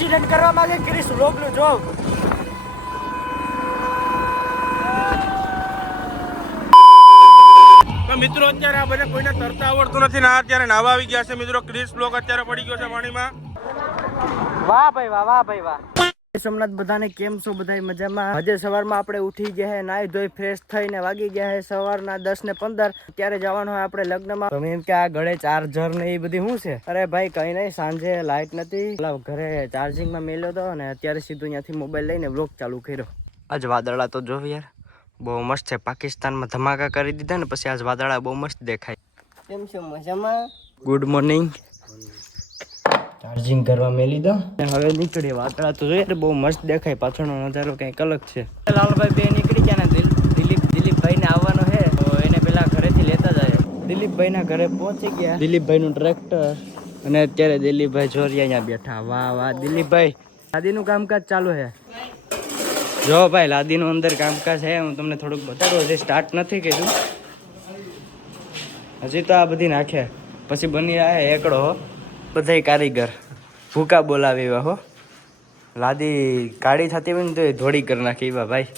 Accident કરવા માંગે Chris રોગનું જો. તો મિત્રો અત્યારે આ બધા કોઈને તરતા આવડતું નથી. ના અત્યારે નાવા આવી ગયા છે. મિત્રો ક્રિસ બ્લોક અત્યારે પડી ગયો છે પાણીમાં. વાહ ભાઈ વાહ વાહ ભાઈ વાહ. સોમનાથ બધાને કેમ છો? બધા મજામાં? આજે સવારમાં આપણે ઉઠી ગયા નાઈ ધોઈ ફ્રેશ થઈને વાગી ગયા સવારના દસ ને પંદર. ત્યારે જવાનું હોય આપણે લગ્નમાં. તમે એમ કે આ ગળે ચાર્જર ને એ બધી શું છે? અરે ભાઈ કઈ નહીં સાંજે લાઇટ નથી. ઘરે ચાર્જિંગમાં મેલ્યો હતો અને અત્યારે સીધું ત્યાંથી મોબાઈલ લઈને બ્લોક ચાલુ કર્યો. આજ વાદળા તો જો યાર બહુ મસ્ત છે. પાકિસ્તાનમાં ધમાકા કરી દીધા ને પછી આજ વાદળા બહુ મસ્ત દેખાય. કેમ છો? મજામાં? ગુડ મોર્નિંગ ચાર્જિંગ કરવા મેલી લીધા. હવે નીકળી વાતળા તો જોઈએ. બહુ મસ્ત દેખાય. પાછળનો નજારો કંઈક અલગ છે. લાલભાઈ બે નીકળી ગયા ને. દિલીપ દિલીપભાઈ ને આવવાનો છે. તો એને પેલા ઘરેથી લેતા જાય. દિલીપભાઈ ના ઘરે પહોંચી ગયા. દિલીપભાઈ નું ટ્રેક્ટર. અને અત્યારે દિલીપભાઈ જોરિયા અહીંયા બેઠા. વાહ વાહ દિલીપભાઈ. લાદીનું કામકાજ ચાલુ છે? જો ભાઈ લાદીનું અંદર કામકાજ છે. હું તમને થોડુંક બતાડું. હજી સ્ટાર્ટ નથી કર્યું હજી તો આ બધી નાખે. પછી બની આ એકડો. હો બધાય કારીગર. ભૂકા બોલાવી એવા હો. લાદી કાળી થતી હોય ને તો ધોળી કરી નાખી એવા ભાઈ.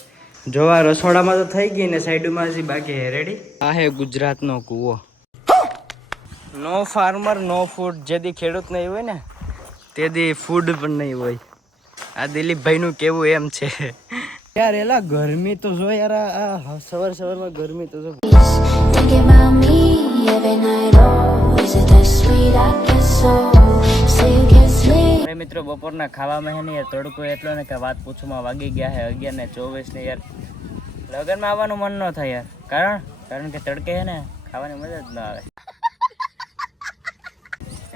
જોવા રસોડામાં તો થઈ ગઈ ને, સાઈડમાં હજી બાકી હે. રેડી આ હે ગુજરાતનો કૂવો. નો ફાર્મર નો ફૂડ જેથી ખેડૂત નહીં હોય ને તેથી ફૂડ પણ નહીં હોય. આ દિલીપભાઈનું કેવું એમ છે. યાર, એલા ગરમી તો જો યાર, આ સવાર સવારમાં ગરમી તો જો. મિત્રો બપોરના ખાવામાં હે યાર તડકો એટલો ને કે વાત પૂછવામાં વાગી ગયા હે અગિયાર ને ચોવીસ ને યાર. લગ્નમાં આવવાનું મન ન થાય યાર. કારણ? કારણ કે તડકે હે ને ખાવાની મજા જ ન આવે.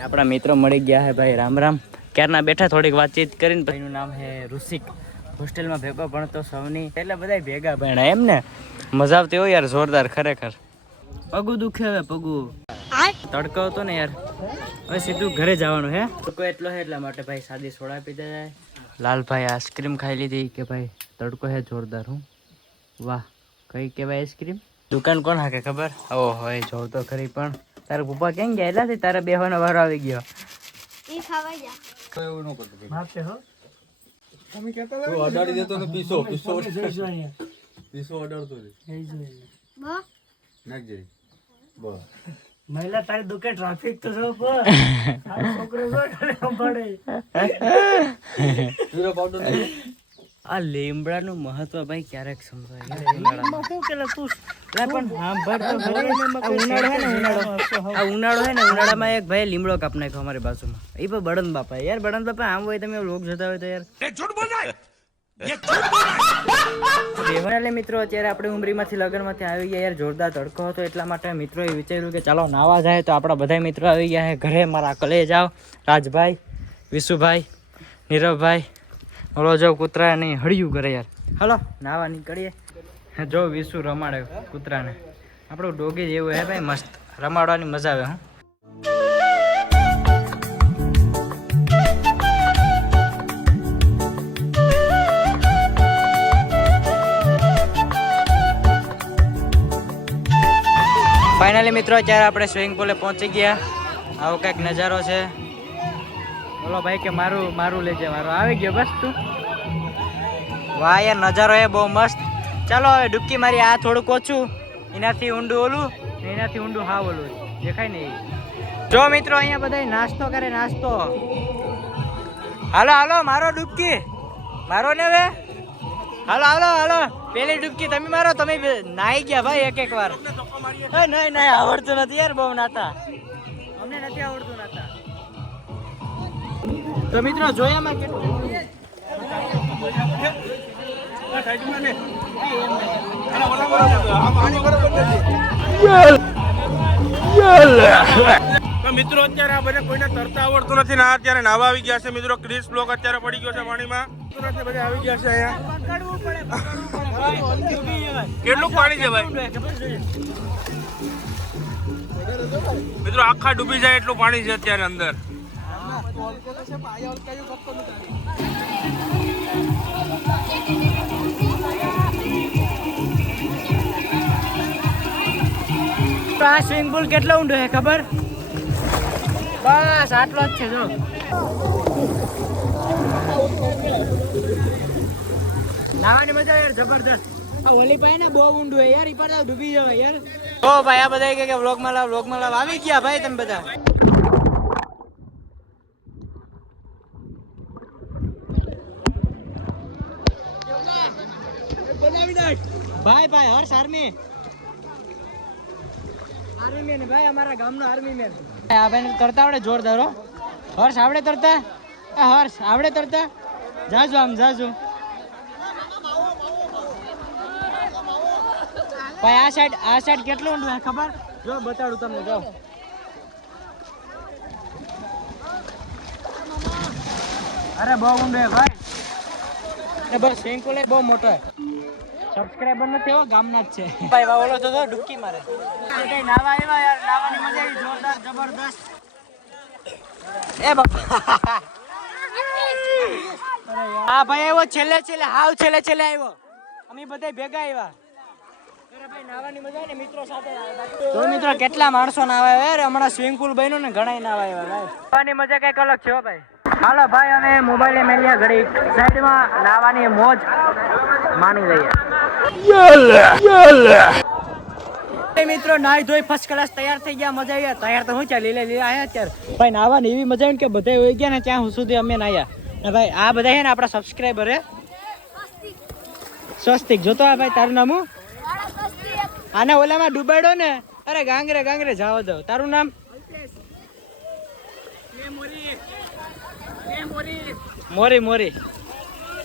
આપણા મિત્રો મળી ગયા હે ભાઈ રામ રામ. ક્યારના બેઠા થોડીક વાતચીત કરીને ભાઈનું નામ હે ઋષિક. હોસ્ટેલમાં ભેગો ભણતો સૌની. એટલે બધા ભેગા ભણ્યા. એમ ને? મજા આવતી હોય યાર, જોરદાર, ખરેખર. પગું દુખે હવે, પગું. તડકો હતો ને યાર. હવે સીધું ઘરે જવાનું હે. તડકો એટલો હે એટલા માટે ભાઈ સાદી સોડા પીતા જાય લાલભાઈ આઈસ્ક્રીમ ખાઈ લીધી કે ભાઈ તડકો હે જોરદાર હું. વાહ કઈ કહેવાય આઈસ્ક્રીમ? દુકાન કોણ હાકે ખબર? ઓ હોય જોઉં તો ખરી પણ. તારા પપ્પા કેમ ગયા? એટલાથી તારા બેહવાનો વારો આવી ગયો. મહિલા તારી દુકાન ટ્રાફિક તો સૌ પર છોકરો પડે આ લીમડાનું મહત્વ ભાઈ ક્યારેક સમજાય? શું કેલા તું? લા પણ સાંભળ તો ખરી. ઉનાળો હે ને ઉનાળો. આ ઉનાળો હે ને ઉનાળામાં એક ભાઈ લીમડો કાપ નાખ્યો અમારી બાજુમાં. એ પણ બળદ બાપા યાર બળદ બાપા આમ હોય તમે લોક જતા હોય તો યાર. બેહવાના મિત્રો, અત્યારે આપણે ઉમરીમાંથી લગ્નમાંથી આવી ગયા. યાર, જોરદાર તડકો હતો. એટલા માટે મિત્રોએ વિચાર્યું કે ચાલો, નાવા જાય તો આપણા બધા મિત્રો આવી ગયા ઘરે મારા કલે જાઓ રાજભાઈ, વિશુભાઈ, નીરવભાઈ ઓલો જો નહીં હળિયું કરે યાર. હલો, નાવા નીકળીએ. જો, વિશુ રમાડે કૂતરાને. આપણું ડોગી જેવું હે ભાઈ, મસ્ત. રમાડવાની મજા આવે, હું. ફાઇનલી મિત્રો, અત્યારે આપણે સ્વિમિંગ પુલે પહોંચી ગયા. આવો કંઈક નજારો છે. બોલો ભાઈ કે મારું મારું લેજે મારું આવી ગયો બસ તું. વાહ યાર, નજારો એ બહુ મસ્ત. ચાલો હવે ડૂબકી મારી આ થોડુંક ઓછું. એનાથી ઊંડું ઓલું. એનાથી ઊંડું હા ઓલું. દેખાય ને જો મિત્રો, અહીંયા બધા નાસ્તો કરે, નાસ્તો. હાલો હાલો, મારો ડૂબકી. મારો ને હવે? હાલો હાલો હાલો. પેલી ડૂબકી તમે મારો તમે નાઈ ગયા ભાઈ એક એક વાર. નહીં નહીં આવડતું નથી યાર બહુ નાતા. અમને નથી આવડતું નાતા. તો મિત્રો જોયામાં કેટલું? તો મિત્રો અત્યારે આ બધા કોઈને તરતા આવડતું નથી. ને અત્યારે નાવા આવી ગયા છે. મિત્રો ક્રિસ બ્લોક અત્યારે પડી ગયો છે પાણીમાં. સુરતને બધા આવી ગયા છે અહીંયા. કેટલું પાણી છે ભાઈ? મિત્રો આખા ડૂબી જાય એટલું પાણી છે અત્યારે અંદર. તો આ સ્વિમિંગ પુલ કેટલો ઊંડો છે ખબર? બસ આટલો જ છે જો. નાવાની મજા યાર જબરદસ્ત આ ઓલી ને બહુ ઊંડું હે યાર ઈ ડૂબી જવાય યાર. ઓ ભાઈ આ બધા કે વ્લોગમાં લાવ વ્લોગમાં લાવ. આવી ગયા ભાઈ તમે બધા. ભાઈ ભાઈ હર્ષ આર્મી. આર્મી મેન ભાઈ અમારા ગામનો આર્મી મેન. આ ભાઈ તરતા આવડે જોરદાર હો. હર્ષ આવડે તરતા? એ હર્ષ આવડે તરતા? જાજો આમ જાજો. ભાઈ આ સાઈડ આ સાઈડ કેટલું ઊંડું ખબર? જો બતાડું તમને જો અરે બહુ ઊંડું ભાઈ. એ બસ પુલ બહુ મોટો સબસ્ક્રાઇબર નથી એવો ગામના જ છે. ભાઈ ઓલો તો જો મારે. કઈ નાવા આવ્યા યાર? નાવાની મજા આવી જોરદાર જબરદસ્ત. એ બાપા. હા, ભાઈ આવ્યો છેલ્લે છેલ્લે, હાવ છેલ્લે છેલ્લે આવ્યો. અમે બધા ભેગા આવ્યા. ને તો મિત્રો, કેટલા માણસો નાવા આવ્યા યાર હમણાં સ્વિમિંગ પુલ બન્યું ને ઘણા નાવા આવ્યા ભાઈ. મજા કંઈક અલગ છે ભાઈ. હાલો, ભાઈ, અમે મોબાઈલે મેલ્યા ઘડી. સાઈડમાં નાવાની મોજ માની લઈએ. મિત્રો, નાઈ ધોઈ ફર્સ્ટ ક્લાસ તૈયાર થઈ ગયા, મજા આવી તૈયાર તો હું ચાલી લે લીલા આવ્યા અત્યારે. ભાઈ નાવાની એવી મજા આવી કે બધા હોઈ ગયા ને ત્યાં સુધી અમે નાયા ને ભાઈ, આ બધા છે ને આપણા સબસ્ક્રાઈબર હે સ્વસ્તિક, જોતો આ ભાઈ, તારું નામ આને ઓલામાં ડૂબાડો ને. અરે, ગાંગરે ગાંગરે જાવ દો. તારું નામ? મોરી મોરી.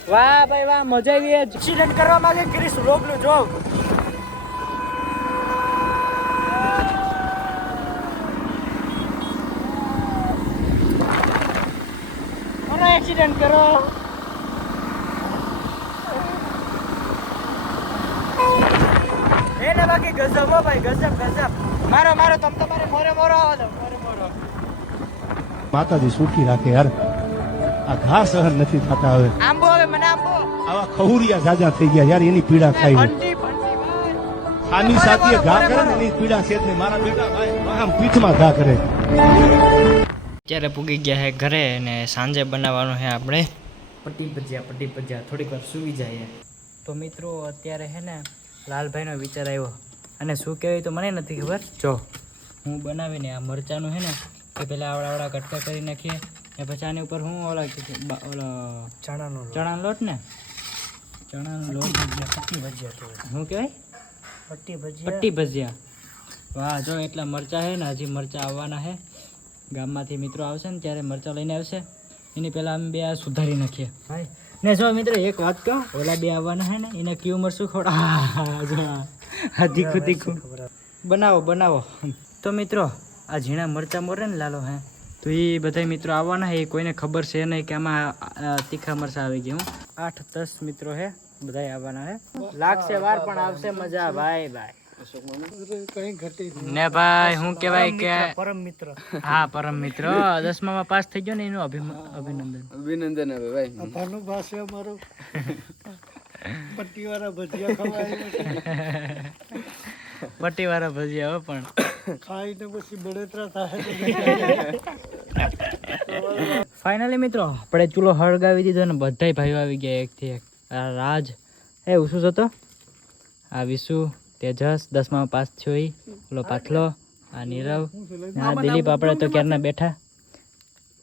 વાહ, ભાઈ, વાહ, મજા આવી. એક્સિડન્ટ કરવા માંગે ક્રિસ રોગલું જો એક્સિડન્ટ કરો એને બાકી ગજબ હો ભાઈ ગજબ ગજબ. મારો મારો તમ તમારે મોરે મોરો આવો મોરે મોરો. માતાજી સુખી રાખે યાર. આ ઘા સહન નથી થતા હવે. આંબો હવે મને આંબો. આવા ખહુરિયા જાજા થઈ ગયા યાર એની પીડા ખાઈ. આની સાથે ઘા કરે ને એની પીડા છે મારા બેટા ભાઈ આમ પીઠમાં ઘા કરે. અત્યારે પૂગી ગયા છે ઘરે અને સાંજે બનાવવાનું છે આપણે. પટ્ટી ભજીયા પટ્ટી ભજીયા થોડીક વાર સૂવી જાય તો મિત્રો અત્યારે છે ને લાલભાઈનો વિચાર આવ્યો. અને શું કહેવાય તો મને નથી ખબર. જો હું બનાવીને આ મરચાંનું છે ને એ પહેલાં આવડા આવડા કટકા કરી નાખીએ. ને પછી આની ઉપર હું ઓલા ઓલો ચણાનો ચણાનો લોટ ને? ચણાનો લોટ. પટ્ટી ભજીયા શું કહેવાય? પટ્ટી ભજીયા. પટ્ટી ભજીયા. વાહ જો એટલા મરચાં છે ને હજી મરચાં આવવાના છે ગામમાંથી મિત્રો આવશે ને ત્યારે મરચાં લઈને આવશે. એની પહેલાં અમે બે આ સુધારી નાખીએ. ભાઈ ને જો મિત્રો એક વાત કહું ઓલા બે આવવાના હે ને એને ક્યુ મરશું ખોડા તીખું તીખું બનાવો બનાવો. તો મિત્રો આ ઝીણા મરચાં મોરે ને લાલો હે. તો એ બધા મિત્રો આવવાના છે એ કોઈને ખબર છે નહીં કે આમાં તીખા મરચાં આવી ગયા હું. આઠ દસ મિત્રો છે બધા આવવાના છે લાગશે વાર પણ આવશે મજા. ભાઈ ભાઈ ને ભાઈ હું કહેવાય કે પરમ મિત્ર હા પરમ મિત્ર. દસમામાં પાસ થઈ ગયો ને એનું અભિનંદન. અભિનંદન હવે ભાઈ. ભાનુ ભાષે અમારો પટ્ટી વાળા ભજીયા ખવાય પટ્ટી વાળા ભજીયા હવે પણ. ખાઈને પછી બળેતરા થાય. ફાઇનલી મિત્રો આપણે ચૂલો હળગાવી દીધો ને બધાય ભાઈઓ આવી ગયા એકથી એક. આ રાજ. એ ઉસુસ હતો આ વિશુ તેજસ દસમામાં પાસ થયો ઓલો પાથલો આ નીરવ. આ દિલીપ આપણે તો ક્યારના બેઠા?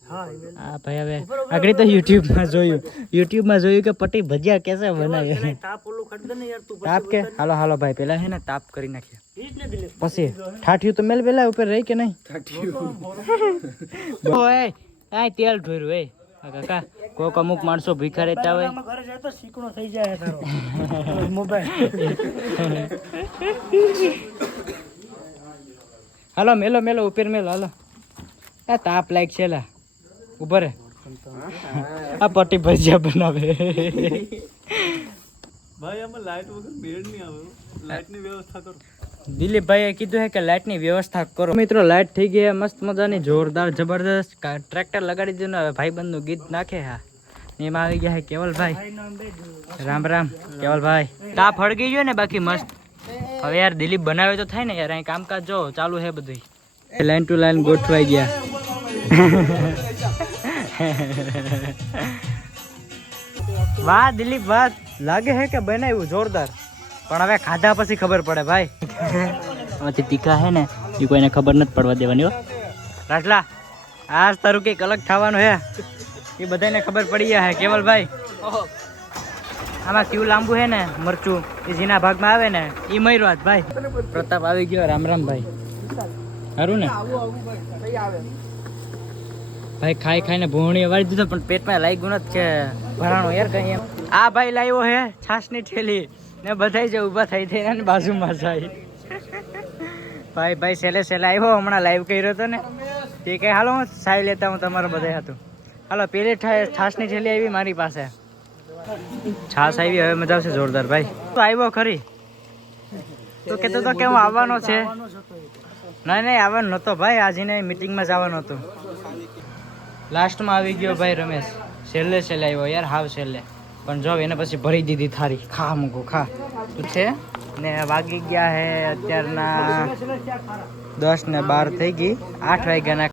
હા ભાઈ હવે આગળ તો યુટ્યુબમાં જોયું. યુટ્યુબમાં જોયું કે પટી ભજીયા કેસે બનાવે. તાપ ઓલું ખડ દે ને યાર તું તાપ કે? હાલો હાલો ભાઈ પેલા હે ને તાપ કરી નાખીએ ઈ જ ને દિલે પછી ઠાઠિયું તો મેલ પેલા ઉપર રહી કે નહીં? ઓય આ તેલ ઢોર્યું એ. કાકા કોક અમુક માણસો ભીખા રહેતા હોય. ઘરે જાય તો શીકણો થઈ જાય તારો. મોબાઈલ. હાલો મેલો મેલો ઉપેર મેલો હાલો. આ તાપ લાયક છે લા. ઊભો રે. આ પટ્ટી ભજીયા બનાવે. ભાઈ આમાં લાઈટ વગર મેળ નહીં આવે. લાઈટની વ્યવસ્થા કરો. દિલીપભાઈએ કીધું છે કે લાઇટની વ્યવસ્થા કરો. મિત્રો લાઇટ થઈ ગઈ મસ્ત મજાની જોરદાર જબરદસ્ત ટ્રેક્ટર લગાડી દીધું ને હવે ભાઈબંધનું ગીત નાખે હા. એમાં આવી ગયા કેવલ કેવલભાઈ. રામ રામ. કેવલભાઈ. તાપ ફળગી ગયો ને બાકી મસ્ત. હવે યાર દિલીપ બનાવે તો થાય ને યાર. અહીં કામકાજ જો ચાલુ છે બધું લાઈન ટુ લાઈન ગોઠવાઈ ગયા. વાહ દિલીપ વાહ. લાગે હે કે બનાવ્યું જોરદાર. પણ હવે ખાધા પછી ખબર પડે ભાઈ. આમાંથી તીખા હે ને એ કોઈને ખબર નથી પડવા દેવાની હો. રાજલા આજ તારું કંઈક અલગ થવાનું હે એ બધાને ખબર પડી ગયા હે. કેવલભાઈ? આમાં ક્યુ લાંબુ છે ને? મરચું. એ જેના ભાગમાં આવે ને એ મર્યો આજ ભાઈ. પ્રતાપ આવી ગયો રામ રામ ભાઈ. સારું ને? ભાઈ ખાઈ ખાઈને ભૂણી વાળી દીધો પણ પેટમાં લાગ્યું નથી કે ભરાણું યાર કઈ એમ. આ ભાઈ લાવ્યો હે છાસની ઠેલી ને બધાય જે ઊભા થઈ થઈને એની બાજુમાં જાય. ભાઈ ભાઈ સેલે સેલે આવ્યો હમણાં લાઈવ કર્યો હતો ને. તે કઈ હાલો હું સાઈ લેતા હું તમારો બધા હતું હાલો, પેલી છાશની ઠેલી આવી મારી પાસે. છાસ આવી, હવે મજા આવશે જોરદાર, ભાઈ. તો આવ્યો ખરી? તો કહેતો તો કે આવવાનો છે. નહીં નહીં, આવવાનો નહોતો, ભાઈ. આજને મિટિંગમાં જ આવવાનો હતો. લાસ્ટમાં આવી ગયો ભાઈ રમેશ. છેલ્લે છેલ્લે આવ્યો યાર, હાવ છેલ્લે. પણ જો, એને પછી ભરી દીધી થારી. ખા, મૂકો, ખા. શું છે? ને વાગી ગયા હે અત્યારના દસ ને બાર થઈ ગઈ. આઠ વાગ્યાના